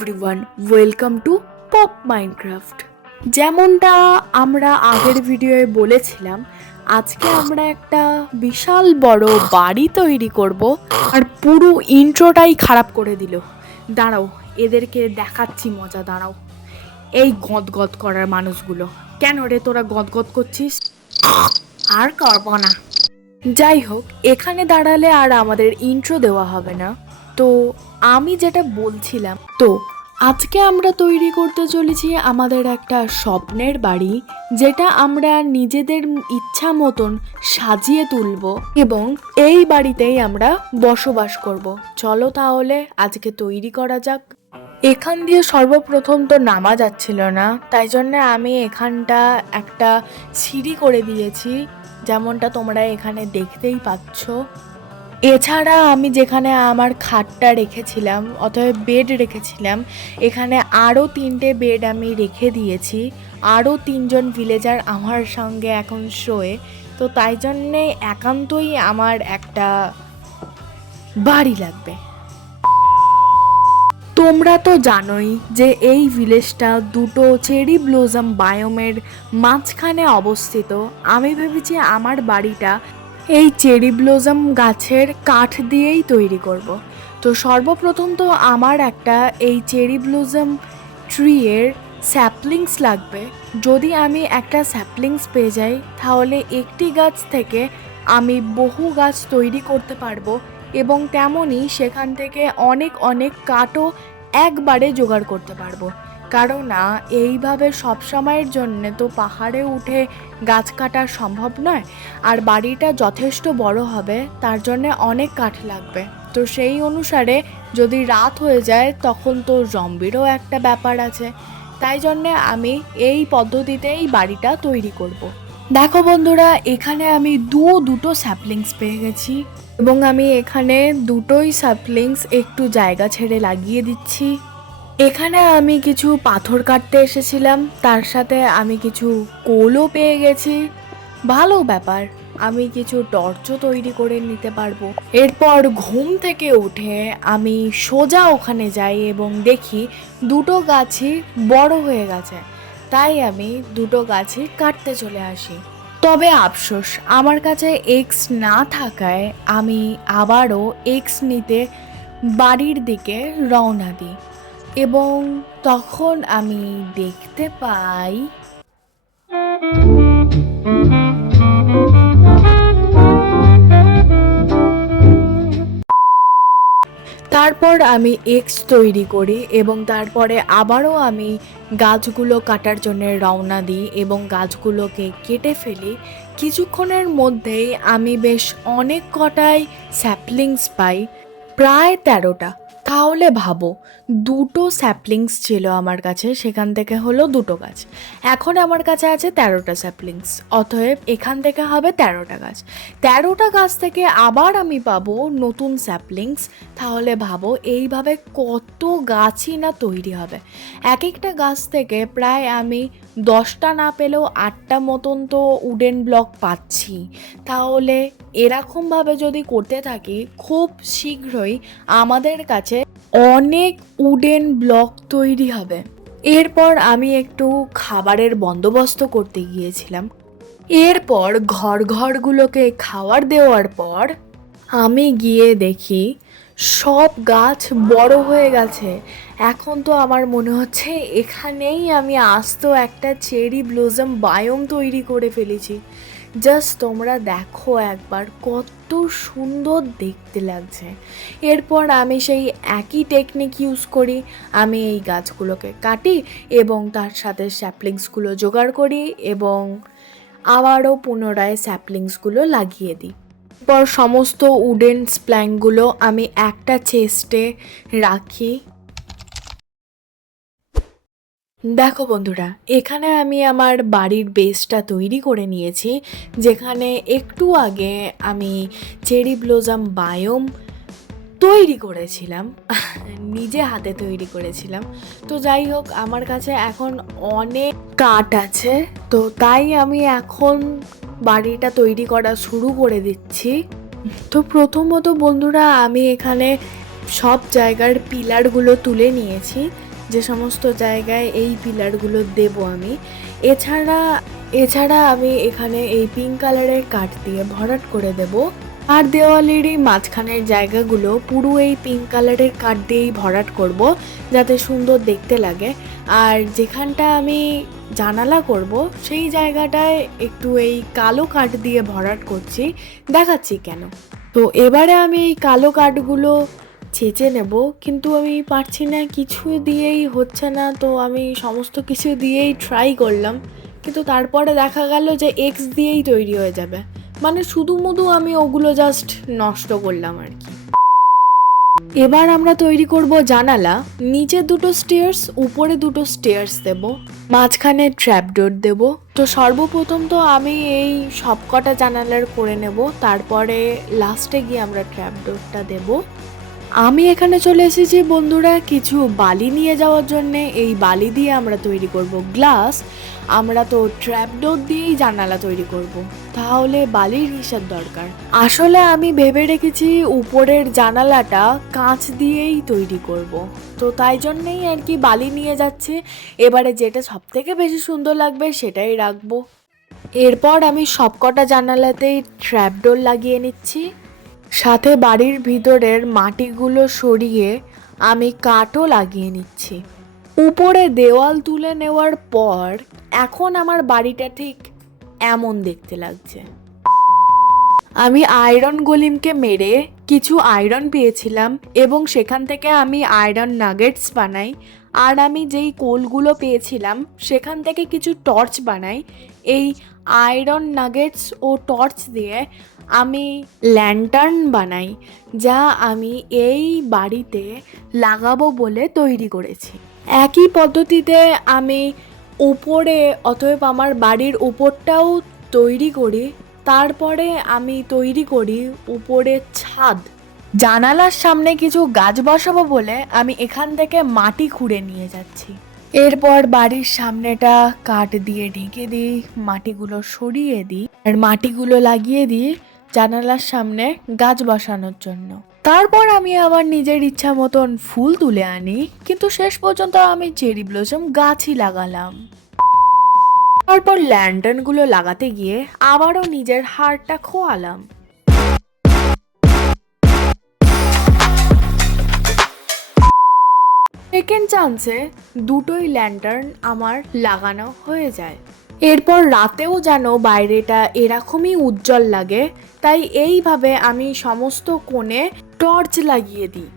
Everyone, welcome to pop Minecraft. যেমনটা আমরা আগের ভিডিওয়ে বলেছিলাম, আজকে আমরা একটা বিশাল বড় বাড়ি তৈরি করব। আর পুরো ইন্ট্রোটাই খারাপ করে দিল। দাঁড়াও, এদেরকে দেখাচ্ছি মজা। দাঁড়াও, এই গদগদ করার মানুষগুলো, কেন রে তোরা গদগদ করছিস? আর করব না। যাই হোক, এখানে দাঁড়ালে আর আমাদের ইন্ট্রো দেওয়া হবে না। তো আমি যেটা বলছিলাম, তো আজকে আমরা তৈরি করতে চলেছি আমাদের একটা স্বপ্নের বাড়ি, যেটা আমরা নিজেদের ইচ্ছা মতন সাজিয়ে তুলব এবং এই বাড়িতেই আমরা বসবাস করব। চলো তাহলে আজকে তৈরি করা যাক। এখান দিয়ে সর্বপ্রথম তো নামা যাচ্ছিল না, তাই জন্য আমি এখানটা একটা সিঁড়ি করে দিয়েছি, যেমনটা তোমরা এখানে দেখতেই পাচ্ছ। এছাড়া আমি যেখানে আমার খাটটা রেখেছিলাম, অতএব বেড রেখেছিলাম, এখানে আরও 3টে বেড আমি রেখে দিয়েছি। আরও 3জন ভিলেজার আমার সঙ্গে এখন শোয়ে। তো তাই জন্যে একান্তই আমার একটা বাড়ি লাগবে। তোমরা তো জানোই যে এই ভিলেজটা দুটো চেরি ব্লসম বায়োমের মাঝখানে অবস্থিত। আমি ভেবেছি আমার বাড়িটা এই চেরি ব্লসম গাছের কাঠ দিয়েই তৈরি করব। তো সর্বপ্রথম তো আমার একটা এই চেরি ব্লসম ট্রিয়ের স্যাপলিংস লাগবে। যদি আমি একটা স্যাপলিংস পেয়ে যাই, তাহলে একটি গাছ থেকে আমি বহু গাছ তৈরি করতে পারবো এবং তেমনই সেখান থেকে অনেক অনেক কাঠও একবারে জোগাড় করতে পারবো। কারণ না, এইভাবে সবসময়ের জন্য তো পাহাড়ে উঠে গাছ কাটা সম্ভব নয়, আর বাড়িটা যথেষ্ট বড় হবে, তার জন্য অনেক কাঠ লাগবে। তো সেই অনুসারে যদি রাত হয়ে যায় তখন তো জম্বিরও একটা ব্যাপার আছে। তাই জন্যে আমি এই পদ্ধতিতেই বাড়িটা তৈরি করব। দেখো বন্ধুরা, এখানে আমি দুটো স্যাপলিংস পেয়ে গেছি এবং আমি এখানে দুটোই স্যাপলিংস একটু জায়গা ছেড়ে লাগিয়ে দিচ্ছি। এখানে আমি কিছু পাথর কাটতে এসেছিলাম, তার সাথে আমি কিছু কোলও পেয়ে গেছি। ভালো ব্যাপার, আমি কিছু টর্চও তৈরি করে নিতে পারবো। এরপর ঘুম থেকে উঠে আমি সোজা ওখানে যাই এবং দেখি দুটো গাছই বড় হয়ে গেছে। তাই আমি দুটো গাছই কাটতে চলে আসি। তবে আফসোস, আমার কাছে এক্স না থাকায় আমি আবারও এক্স নিতে বাড়ির দিকে রওনা দিই এবং তখন আমি দেখতে পাই তারপর আমি এক্স তৈরি করি এবং তারপরে আবারও আমি গাছগুলো কাটার জন্য রওনা দিই এবং গাছগুলোকে কেটে ফেলি। কিছুক্ষণের মধ্যেই আমি বেশ অনেক কটাই স্যাপলিংস পাই, প্রায় 13টা। তাহলে ভাবো, দুটো স্যাপলিংস ছিল আমার কাছে, সেখান থেকে হলো দুটো গাছ। এখন আমার কাছে আছে 13টা স্যাপলিংস, অতএব এখান থেকে হবে 13টা গাছ। 13টা গাছ থেকে আবার আমি পাবো নতুন স্যাপলিংস। তাহলে ভাবো এইভাবে কত গাছই না তৈরি হবে। এক একটা গাছ থেকে প্রায় আমি 10টা না পেলেও 8টা মতন তো উডেন ব্লক পাচ্ছি। তাহলে এরকমভাবে যদি করতে থাকি, খুব শীঘ্রই আমাদের কাছে অনেক উডেন ব্লক তৈরি হবে। এরপর আমি একটু খাবারের বন্দোবস্ত করতে গিয়েছিলাম। এরপর ঘরগুলোকে খাবার দেওয়ার পর আমি গিয়ে দেখি সব গাছ বড় হয়ে গেছে। এখন তো আমার মনে হচ্ছে এখানেই আমি আস্ত একটা চেরি ব্লসম বায়োম তৈরি করে ফেলেছি। জাস্ট তোমরা দেখো একবার, কত সুন্দর দেখতে লাগছে। এরপর আমি সেই একই টেকনিক ইউজ করি। আমি এই গাছগুলোকে কাটি এবং তার সাথে স্যাপলিংসগুলো জোগাড় করি এবং আবারও পুনরায় স্যাপলিংসগুলো লাগিয়ে দিই। এরপর সমস্ত উডেন প্ল্যাঙ্কগুলো আমি একটা চেস্টে রাখি। দেখো বন্ধুরা, এখানে আমি আমার বাড়ির বেসটা তৈরি করে নিয়েছি, যেখানে একটু আগে আমি চেরি ব্লসম বায়োম তৈরি করেছিলাম, নিজে হাতে তৈরি করেছিলাম। তো যাই হোক, আমার কাছে এখন অনেক কাঠ আছে, তো তাই আমি এখন বাড়িটা তৈরি করা শুরু করে দিচ্ছি। তো প্রথমত বন্ধুরা, আমি এখানে সব জায়গার পিলারগুলো তুলে নিয়েছি। যে সমস্ত জায়গায় এই পিলারগুলো দেব আমি। এছাড়া আমি এখানে এই পিঙ্ক কালারের কাঠ দিয়ে ভরাট করে দেব। আর দেওয়ালেরই মাঝখানের জায়গাগুলো পুরো এই পিঙ্ক কালারের কাঠ দিয়েই ভরাট করব, যাতে সুন্দর দেখতে লাগে। আর যেখানটা আমি জানালা করব সেই জায়গাটায় একটু এই কালো কাঠ দিয়ে ভরাট করছি, দেখাচ্ছি কেন। তো এবারে আমি এই কালো কাঠগুলো ছেঁচে নেব, কিন্তু আমি পারছি না, কিছু দিয়েই হচ্ছে না। তো আমি সমস্ত কিছু দিয়েই ট্রাই করলাম, কিন্তু তারপরে দেখা গেল যে এক্স দিয়েই তৈরি হয়ে যাবে। মানে শুধু আমি ওগুলো জাস্ট নষ্ট করলাম আর কি। এবার আমরা তৈরি করব জানালা। নিচে দুটো স্টেয়ার্স, উপরে দুটো স্টেয়ার্স দেব, মাঝখানে ট্র্যাপডোর দেব। তো সর্বপ্রথম তো আমি এই সবকটা জানালার করে নেব, তারপরে লাস্টে গিয়ে আমরা ট্র্যাপডোরটা দেব। আমি এখানে চলে এসেছি বন্ধুরা কিছু বালি নিয়ে যাওয়ার জন্যে। এই বালি দিয়ে আমরা তৈরি করব গ্লাস। আমরা তো ট্র্যাপডোর দিয়েই জানালা তৈরি করব, তাহলে বালির কিসের দরকার। আসলে আমি ভেবে রেখেছি উপরের জানালাটা কাঁচ দিয়েই তৈরি করব, তো তাই জন্যেই আর কি বালি নিয়ে যাচ্ছে। এবারে যেটা সব থেকে বেশি সুন্দর লাগবে সেটাই রাখবো। এরপর আমি সবকটা জানালাতেই ট্র্যাপডোর লাগিয়ে নিচ্ছি, সাথে বাড়ির ভিতরের মাটিগুলো সরিয়ে আমি কাঠও লাগিয়ে নিচ্ছি। উপরে দেওয়াল তুলে নেওয়ার পর এখন আমার বাড়িটা ঠিক এমন দেখতে লাগছে। আমি আয়রন গোলিমকে মেরে কিছু আয়রন পেয়েছিলাম এবং সেখান থেকে আমি আয়রন নাগেটস বানাই। আর আমি যেই কোলগুলো পেয়েছিলাম সেখান থেকে কিছু টর্চ বানাই। এই আয়রন নাগেটস ও টর্চ দিয়ে আমি ল্যান্টার্ন বানাই, যা আমি এই বাড়িতে লাগাবো বলে তৈরি করেছি। একই পদ্ধতিতে আমি উপরে, অতএব আমার বাড়ির উপরটাও তৈরি করি। তারপরে আমি তৈরি করি উপরের ছাদ। জানালার সামনে কিছু গাছ বসাবো বলে আমি এখান থেকে মাটি খুঁড়ে নিয়ে যাচ্ছি। এরপর বাড়ির সামনেটা কাঠ দিয়ে ঢেকে দিই, মাটিগুলো সরিয়ে দিই আর মাটিগুলো লাগিয়ে দিই জানালার সামনে গাছ বসানোর জন্য। তারপর আমি আবার নিজের ইচ্ছা মতন ফুল তুলে আনি, কিন্তু শেষ পর্যন্ত আমি চেরি ব্লসম গাছই লাগালাম। তারপর ল্যান্টার্নগুলো লাগাতে গিয়ে আবারও নিজের হাড়টা খোয়ালাম। সেকেন্ড চান্সে দুটোই ল্যান্টার্ন আমার লাগানো হয়ে যায়। এরপর রাতেও যেন বাইরেটা এরকমই উজ্জ্বল লাগে, তাই এইভাবে আমি সমস্ত কোণে টর্চ লাগিয়ে দিই।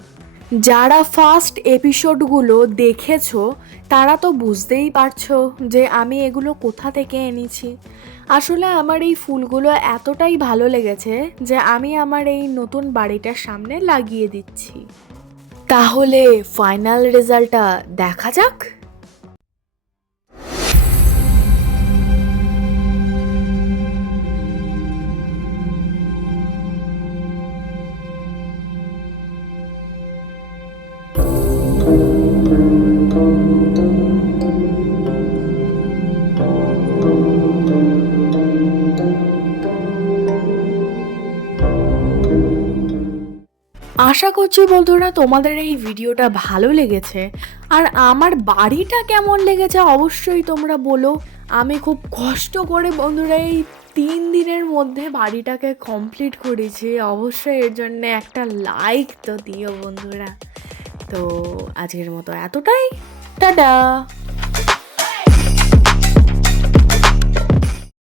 যারা ফার্স্ট এপিসোডগুলো দেখেছো তারা তো বুঝতেই পারছো যে আমি এগুলো কোথা থেকে এনেছি। আসলে আমার এই ফুলগুলো এতটাই ভালো লেগেছে যে আমি আমার এই নতুন বাড়িটার সামনে লাগিয়ে দিচ্ছি। তাহলে ফাইনাল রেজাল্টটা দেখা যাক। আশা করছি বন্ধুরা তোমাদের এই ভিডিওটা ভালো লেগেছে। আর আমার বাড়িটা কেমন লেগেছে অবশ্যই তোমরা বলো। আমি খুব কষ্ট করে বন্ধুরা এই 3 দিনের মধ্যে বাড়িটাকে কমপ্লিট করেছি। অবশ্যই এর জন্য একটা লাইক তো দিও বন্ধুরা। তো আজকের মতো এতটাই, টাটা।